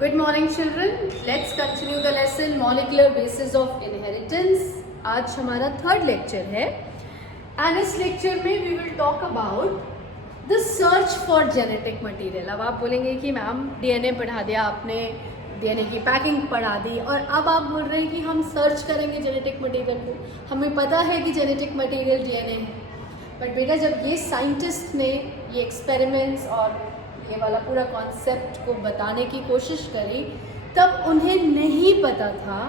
Good morning children. Let's continue the lesson Molecular Basis of Inheritance. आज हमारा third lecture है and इस lecture में we will talk about the search for genetic material. अब आप बोलेंगे कि मैम डीएनए पढ़ा दिया आपने, डीएनए की पैकिंग पढ़ा दी और अब आप बोल रहे हैं कि हम सर्च करेंगे जेनेटिक मटेरियल को. हमें पता है कि जेनेटिक मटेरियल डीएनए है, बट बेटा जब ये साइंटिस्ट ने ये एक्सपेरिमेंट्स और ये वाला पूरा कॉन्सेप्ट को बताने की कोशिश करी तब उन्हें नहीं पता था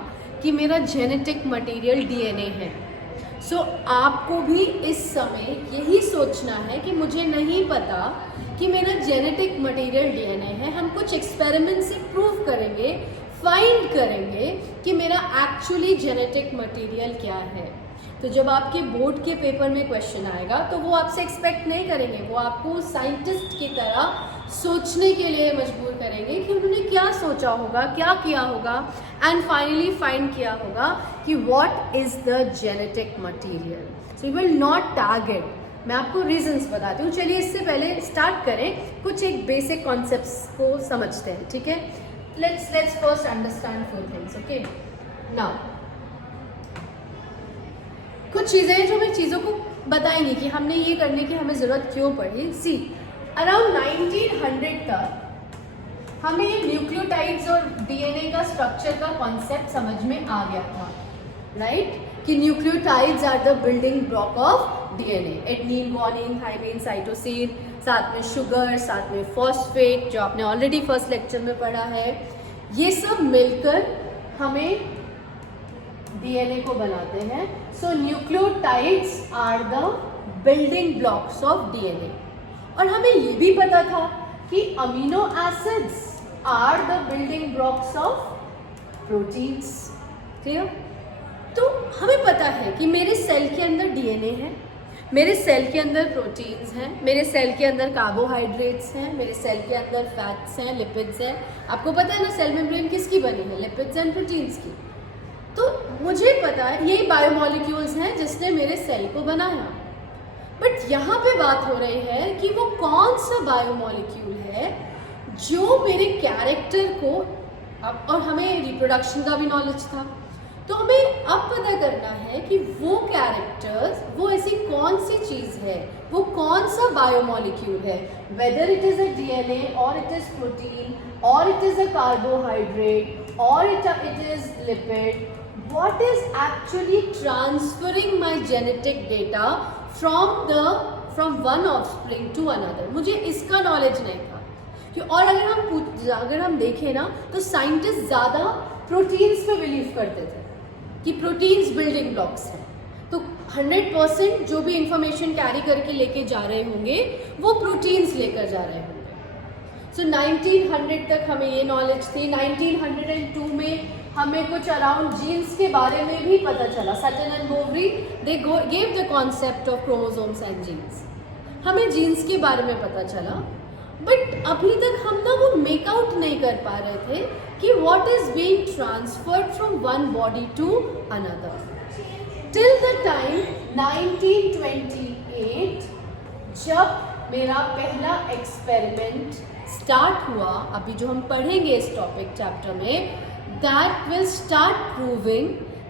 कि मेरा जेनेटिक मटेरियल डीएनए है. सो आपको भी इस समय यही सोचना है कि मुझे नहीं पता कि मेरा जेनेटिक मटेरियल डीएनए है. हम कुछ एक्सपेरिमेंट से प्रूव करेंगे, फाइंड करेंगे कि मेरा एक्चुअली जेनेटिक मटेरियल क्या है. तो जब आपके बोर्ड के पेपर में क्वेश्चन आएगा तो वो आपसे एक्सपेक्ट नहीं करेंगे, वो आपको साइंटिस्ट की तरह सोचने के लिए मजबूर करेंगे कि उन्होंने क्या सोचा होगा, क्या किया होगा एंड फाइनली फाइंड किया होगा कि what is the genetic material. So you will not target. मैं आपको रीजंस बताती हूँ. चलिए इससे पहले स्टार्ट करें, कुछ एक बेसिक कॉन्सेप्ट्स को समझते हैं. ठीक है, let's first understand four things. Okay, now कुछ चीज़ें हैं जो हमें चीज़ों को बताएंगी कि हमने ये करने की हमें ज़रूरत क्यों पड़ी. सी, अराउंड 1900 तक हमें ये न्यूक्लियोटाइड्स और डीएनए का स्ट्रक्चर का कॉन्सेप्ट समझ में आ गया था, राइट? कि nucleotides are the building block of DNA. Adenine, guanine, thymine, cytosine, साथ में शुगर, साथ में फॉस्फेट जो आपने ऑलरेडी फर्स्ट लेक्चर में पढ़ा है, ये सब मिलकर हमें डीएनए को बनाते हैं. So nucleotides are the building blocks of DNA. और हमें ये भी पता था कि amino acids are the building blocks of proteins. Clear? तो हमें पता है कि मेरे सेल के अंदर डीएनए है, मेरे सेल के अंदर प्रोटीन्स हैं, मेरे सेल के अंदर कार्बोहाइड्रेट्स हैं, मेरे सेल के अंदर फैट्स हैं, लिपिड्स हैं. आपको पता है ना सेल मेम्ब्रेन किसकी बनी है? लिपिड्स एंड प्रोटीन्स की. तो मुझे पता है ये बायोमोलिक्यूल्स हैं जिसने मेरे सेल को बनाया. बट यहाँ पे बात हो रही है कि वो कौन सा बायोमोलिक्यूल है जो मेरे कैरेक्टर को और हमें रिप्रोडक्शन का भी नॉलेज था, तो हमें अब पता करना है कि वो कैरेक्टर्स, वो ऐसी कौन सी चीज़ है, वो कौन सा बायोमोलिक्यूल है, whether it is a DNA और इट इज़ प्रोटीन और इट इज़ अ कार्बोहाइड्रेट और it is lipid. What is actually transferring my genetic data from one offspring to another? मुझे इसका नॉलेज नहीं था. और अगर हम देखें ना तो साइंटिस्ट ज़्यादा प्रोटीन्स पे बिलीव करते थे कि प्रोटीन्स बिल्डिंग ब्लॉक्स हैं. तो 100% जो भी इंफॉर्मेशन कैरी करके लेके जा रहे होंगे वो प्रोटीन्स लेकर जा रहे होंगे. सो 1900 तक हमें ये नॉलेज थी. 1902 में हमें कुछ अराउंड जीन्स के बारे में भी पता चला. Sutton and Boveri they gave the concept of chromosomes and genes. हमें जीन्स के बारे में पता चला, बट अभी तक हम ना वो मेकआउट नहीं कर पा रहे थे कि what is being transferred from one body to another. Till the time 1928 जब मेरा पहला एक्सपेरिमेंट स्टार्ट हुआ, अभी जो हम पढ़ेंगे इस टॉपिक चैप्टर में, that will start proving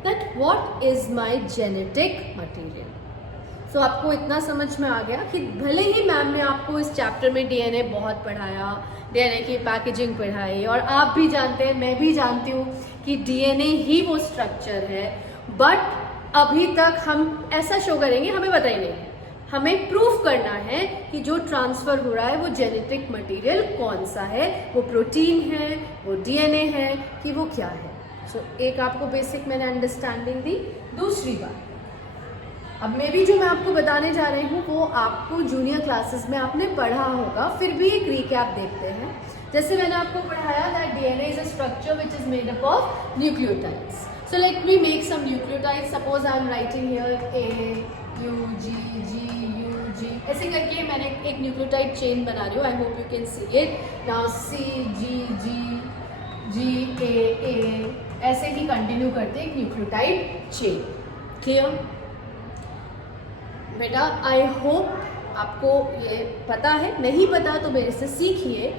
that what is my genetic material. So आपको इतना समझ में आ गया कि भले ही मैम ने आपको इस चैप्टर में डीएनए बहुत पढ़ाया, डीएनए की पैकेजिंग पढ़ाई, और आप भी जानते हैं, मैं भी जानती हूँ कि डीएनए ही वो स्ट्रक्चर है, बट अभी तक हम ऐसा शो करेंगे हमें पता ही नहीं है. हमें प्रूफ करना है कि जो ट्रांसफ़र हो रहा है वो जेनेटिक मटेरियल कौन सा है, वो प्रोटीन है, वो डीएनए है, कि वो क्या है. सो एक आपको बेसिक मैंने अंडरस्टैंडिंग दी. दूसरी बात, अब मैं भी जो मैं आपको बताने जा रही हूँ वो आपको जूनियर क्लासेस में आपने पढ़ा होगा, फिर भी एक रिकैप देखते हैं. जैसे मैंने आपको पढ़ाया that DNA is a structure which is made up of nucleotides. So let me make some nucleotides. Suppose I am writing here A U G G U G, ऐसे करके मैंने एक न्यूक्लियोटाइड चेन बना रही हूँ. I hope you can see it now. C G G G A, ऐसे ही continue करते एक न्यूक्लियोटाइड चेन. क्लियर बेटा? आई होप आपको ये पता है. नहीं पता तो मेरे से सीखिए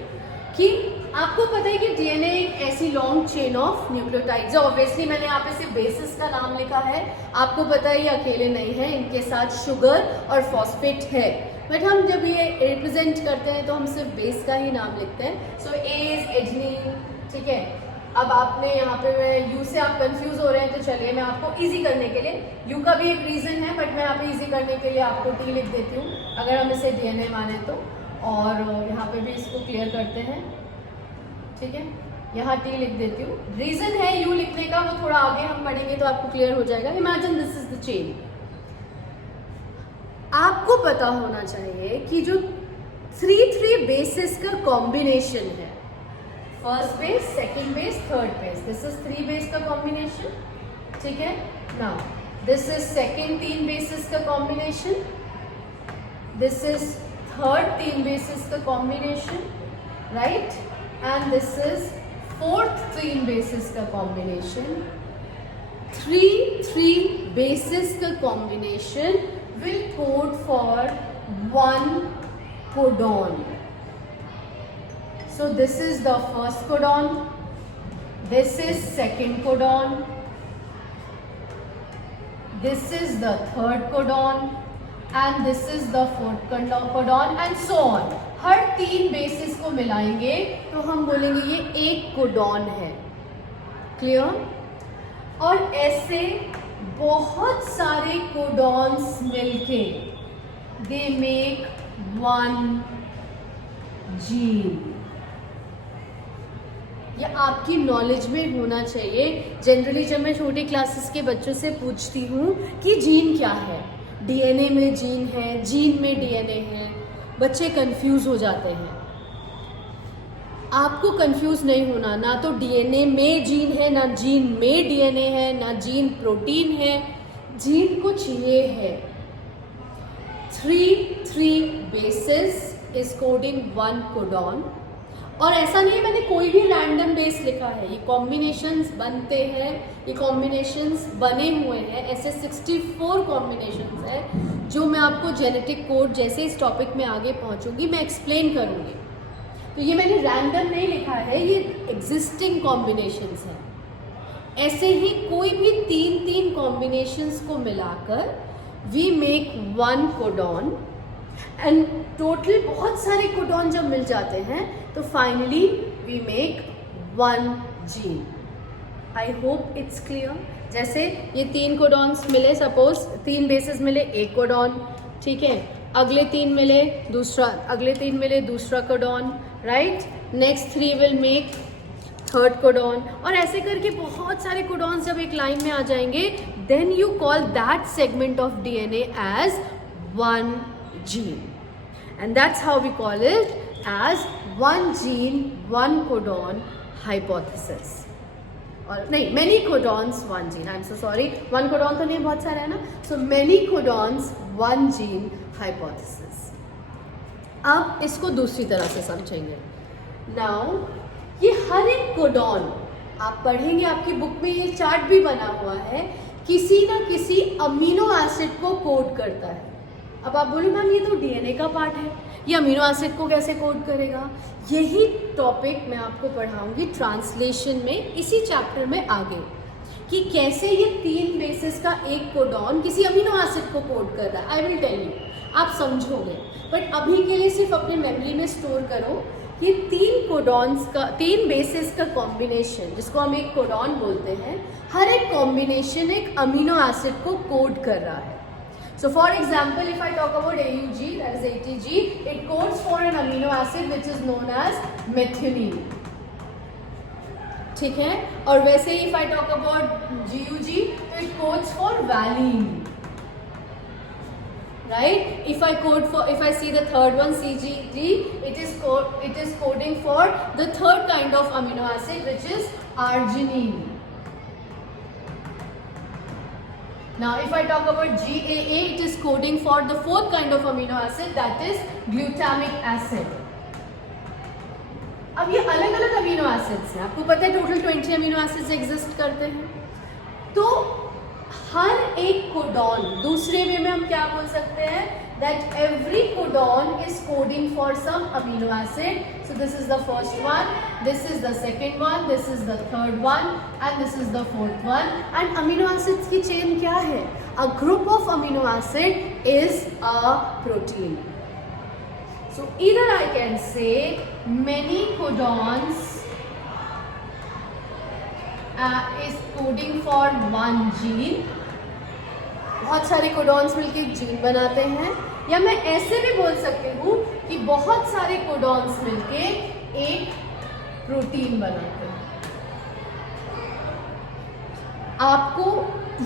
कि आपको पता है कि डीएनए एक ऐसी लॉन्ग चेन ऑफ न्यूक्लियोटाइड्स है। ऑब्वियसली मैंने यहाँ पे सिर्फ बेसिस का नाम लिखा है, आपको पता है ये अकेले नहीं है, इनके साथ शुगर और फॉस्फेट है, बट हम जब ये रिप्रेजेंट करते हैं तो हम सिर्फ बेस का ही नाम लिखते हैं। सो ए इज एडनिन, ठीक है। अब आपने यहाँ पे यू से आप कंफ्यूज हो रहे हैं, तो चलिए मैं आपको इजी करने के लिए, यू का भी एक रीजन है बट मैं यहाँ पे इजी करने के लिए आपको टी लिख देती हूँ अगर हम इसे डीएनए माने तो, और यहाँ पे भी इसको क्लियर करते हैं, ठीक है। यहाँ टी लिख देती हूँ, रीजन है यू लिखने का, वो थोड़ा आगे हम पढ़ेंगे तो आपको क्लियर हो जाएगा। Imagine this is the chain. आपको पता होना चाहिए कि जो 3 बेसिस का कॉम्बिनेशन है, first base, second base, third base, this is 3 base का कॉम्बिनेशन, ठीक है। Now this is second 3 bases का combination, this is third 3 bases का combination, right, and this is fourth 3 bases का कॉम्बिनेशन। 3 बेसिस का combination will code for 1 codon. So this is the first codon, this is second codon, this is the third codon, and this is the fourth codon, and so on. Her 3 basis को मिलाएंगे तो हम बोलेंगे ये एक codon है, clear. और ऐसे बहुत सारे कोडॉन्स मिलके दे मेक 1 जीन। ये आपकी नॉलेज में होना चाहिए। जनरली जब मैं छोटी क्लासेस के बच्चों से पूछती हूँ कि जीन क्या है, डीएनए में जीन है, जीन में डीएनए है, बच्चे कंफ्यूज हो जाते हैं। आपको कंफ्यूज नहीं होना, ना तो डीएनए में जीन है, ना जीन में डीएनए है, ना जीन प्रोटीन है। जीन कुछ ये है, 3 बेसिस इज कोडिंग 1 कोडॉन। और ऐसा नहीं मैंने कोई भी रैंडम बेस लिखा है, ये कॉम्बिनेशंस बनते हैं, ये कॉम्बिनेशंस बने हुए हैं, ऐसे 64 कॉम्बिनेशंस हैं जो मैं आपको जेनेटिक कोड जैसे इस टॉपिक में आगे पहुंचूंगी मैं एक्सप्लेन करूंगी। तो ये मैंने रैंडम नहीं लिखा है, ये एग्जिस्टिंग कॉम्बिनेशंस हैं। ऐसे ही कोई भी 3 कॉम्बिनेशंस को मिलाकर we make 1 codon, and total बहुत सारे कोडॉन जब मिल जाते हैं तो finally we make 1 gene. I hope it's clear. जैसे ये 3 कोडॉन्स मिले, सपोज 3 बेसिस मिले, एक कोडॉन, ठीक है। अगले 3 मिले दूसरा, अगले 3 मिले दूसरा codon, right. Next 3 will make third codon, और ऐसे करके बहुत सारे कोडॉन्स जब एक लाइन में आ जाएंगे, then you call that segment of DNA as 1 gene, and that's how we call it as 1 gene 1 codon hypothesis, और नहीं many codons 1 gene, I'm so sorry, 1 codon तो नहीं, बहुत सारा है ना, so many codons 1 gene hypothesis। अब इसको दूसरी तरह से समझेंगे। now ये हर एक कोडॉन आप पढ़ेंगे, आपकी बुक में ये चार्ट भी बना हुआ है, किसी ना किसी अमीनो एसिड को कोड करता है। अब आप बोले मैम ये तो डीएनए का पार्ट है, ये अमीनो एसिड को कैसे कोड करेगा? यही टॉपिक मैं आपको पढ़ाऊंगी ट्रांसलेशन में, इसी चैप्टर में आगे, कि कैसे ये 3 बेसिस का एक कोडॉन किसी अमीनो एसिड को कोड कर रहा है। आई विल टेल यू, आप समझोगे, बट अभी के लिए सिर्फ अपने मेमोरी में स्टोर करो। ये 3 कोडॉन्स का, 3 बेसिस का कॉम्बिनेशन जिसको हम एक कोडॉन बोलते हैं, हर एक कॉम्बिनेशन एक अमीनो एसिड को कोड कर रहा है। So for example, if I talk about AUG, that is ATG, it codes for an amino acid which is known as methionine, ठीक है। और वैसे ही if I talk about GUG, तो it codes for valine, right? If I see the third one, CGG, it is coding for the third kind of amino acid which is arginine. Now if I talk about GAA, it is coding for the 4th kind of amino acid, that is glutamic acid. अब ये अलग अलग amino acids हैं, आपको पता है total 20 amino acids exist करते हैं। तो हर एक कोडॉन, दूसरे वे में हम क्या बोल सकते हैं, that every codon is coding for some amino acid. So this is the first one, this is the second one, this is the third one, and this is the fourth one. And amino acids की chain क्या है? A group of amino acid is a protein. So either I can say many codons is coding for one gene. बहुत सारे codons मिलकर एक gene बनाते हैं, या मैं ऐसे भी बोल सकती हूँ कि बहुत सारे कोडॉन्स मिलके एक प्रोटीन बनाते हैं. आपको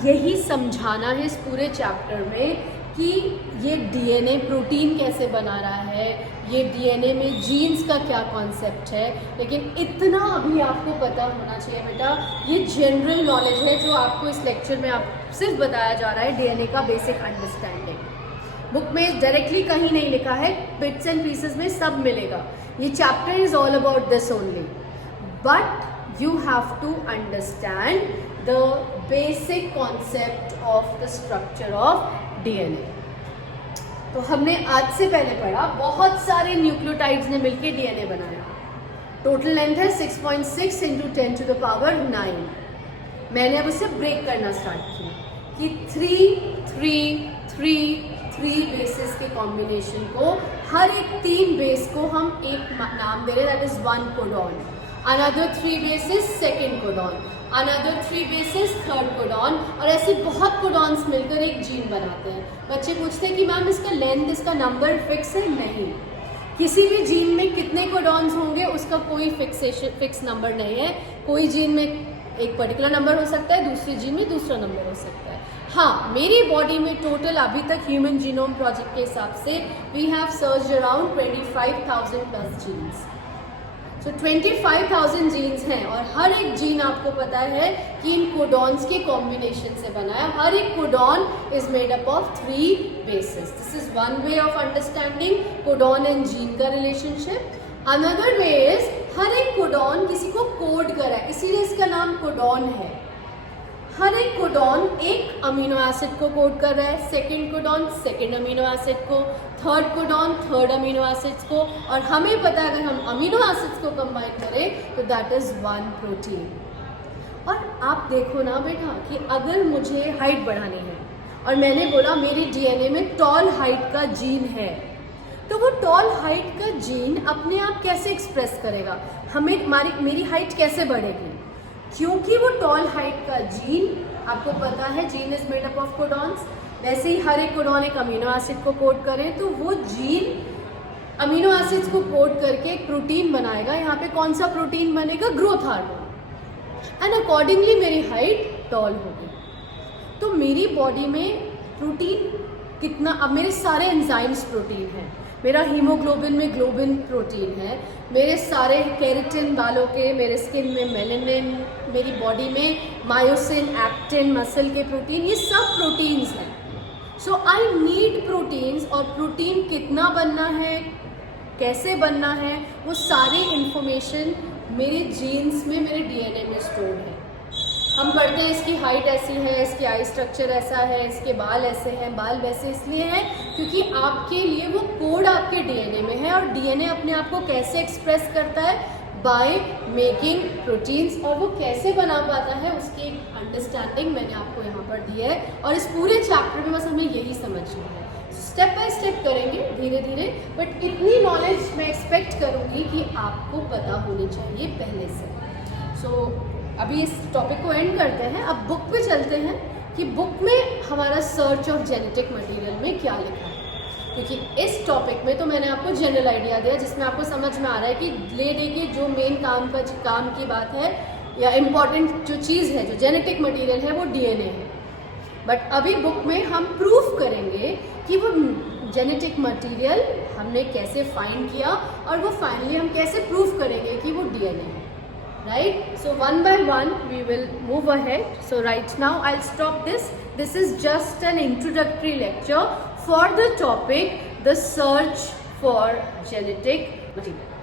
यही समझाना है इस पूरे चैप्टर में कि ये डीएनए प्रोटीन कैसे बना रहा है, ये डीएनए में जीन्स का क्या कॉन्सेप्ट है. लेकिन इतना अभी आपको पता होना चाहिए बेटा, ये जनरल नॉलेज है जो आपको इस लेक्चर में आप सिर्फ बताया जा रहा है, डीएनए का बेसिक अंडरस्टैंडिंग. बुक में डायरेक्टली कहीं नहीं लिखा है, बिट्स एंड पीसेस में सब मिलेगा. ये chapter is all about this only, but you have to understand the basic concept of the structure of DNA. तो हमने आज से पहले पढ़ा बहुत सारे न्यूक्लियोटाइड्स ने मिलकर डीएनए बनाया. टोटल लेंथ है 6.6 इंटू 10 टू द पावर 9. मैंने अब उसे ब्रेक करना स्टार्ट किया कि 3 बेसिस के कॉम्बिनेशन को, हर एक 3 बेस को हम एक नाम दे रहे हैं, that is 1 codon. Another 3 basis second codon, another 3 basis third codon, और ऐसे बहुत कोडॉन्स मिलकर एक जीन बनाते हैं. बच्चे पूछते हैं कि मैम इसका लेंथ, इसका नंबर फिक्स है? नहीं, किसी भी जीन में कितने कोडॉन्स होंगे उसका कोई फिक्स नंबर नहीं है. कोई जीन में एक पर्टिकुलर नंबर हो सकता है, दूसरी जीन में दूसरा नंबर हो सकता है. हाँ, मेरी बॉडी में टोटल अभी तक ह्यूमन जीनोम प्रोजेक्ट के हिसाब से we have searched around 25,000 plus genes. So 25,000 genes हैं, और हर एक जीन आपको पता है कि इन कोडॉन्स के कॉम्बिनेशन से बना है. हर एक codon is made up of 3 basis. This is one way of understanding codon and gene का रिलेशनशिप. अनदर वे इज हर एक कोडॉन किसी को कोड करा है, इसीलिए इसका नाम कोडॉन है. हर एक कोडॉन एक अमीनो एसिड को कोड कर रहा है, second codon second amino acid को, third codon third amino acids को, और हमें पता है अगर हम अमीनो एसिड्स को कंबाइन करें तो दैट इज 1 प्रोटीन. और आप देखो ना बेटा कि अगर मुझे हाइट बढ़ानी है और मैंने बोला मेरी डीएनए में टॉल हाइट का जीन है, तो वो टॉल हाइट का जीन अपने आप कैसे एक्सप्रेस करेगा, हमें मेरी हाइट कैसे बढ़ेगी? क्योंकि वो टॉल हाइट का जीन, आपको पता है gene is made up of codons, वैसे ही हर एक कोडॉन एक अमीनो एसिड को कोड करें तो वो जीन अमीनो एसिड्स को कोड करके एक प्रोटीन बनाएगा. यहाँ पे कौन सा प्रोटीन बनेगा? Growth hormone. एंड अकॉर्डिंगली मेरी हाइट टॉल होगी. तो मेरी बॉडी में प्रोटीन कितना, अब मेरे सारे एंजाइम्स प्रोटीन हैं, मेरा हीमोग्लोबिन में ग्लोबिन प्रोटीन है, मेरे सारे केराटिन बालों के, मेरे स्किन में मेलानिन, मेरी बॉडी में मायोसिन, एक्टिन, मसल के प्रोटीन, ये सब प्रोटीन्स हैं. सो आई नीड प्रोटीन्स, और प्रोटीन कितना बनना है, कैसे बनना है, वो सारी इंफॉर्मेशन मेरे जीन्स में, मेरे डीएनए में स्टोर्ड है. हम पढ़ते हैं इसकी हाइट ऐसी है, इसकी आई स्ट्रक्चर ऐसा है, इसके बाल ऐसे हैं, बाल वैसे इसलिए हैं क्योंकि आपके लिए वो कोड आपके डीएनए में है. और डीएनए अपने आप को कैसे एक्सप्रेस करता है? By making proteins. और वो कैसे बना पाता है उसकी एक अंडरस्टैंडिंग मैंने आपको यहाँ पर दी है, और इस पूरे चैप्टर में बस हमें यही समझना है. स्टेप बाय स्टेप करेंगे धीरे धीरे, बट इतनी नॉलेज मैं एक्सपेक्ट करूँगी कि आपको पता होनी चाहिए पहले से. सो अभी इस टॉपिक को एंड करते हैं. अब बुक पे चलते हैं कि बुक में हमारा सर्च ऑफ जेनेटिक मटेरियल में क्या लिखा है, क्योंकि इस टॉपिक में तो मैंने आपको जनरल आइडिया दिया जिसमें आपको समझ में आ रहा है कि ले दे के जो मेन काम की बात है या इम्पॉर्टेंट जो चीज़ है, जो जेनेटिक मटेरियल है, वो डीएनए है. बट अभी बुक में हम प्रूफ करेंगे कि वो जेनेटिक मटेरियल हमने कैसे फाइंड किया, और वो फाइनली हम कैसे प्रूफ करेंगे कि वो डीएनए है. Right? So one by one we will move ahead. So right now I'll stop this. This is just an introductory lecture for the topic, the search for genetic material.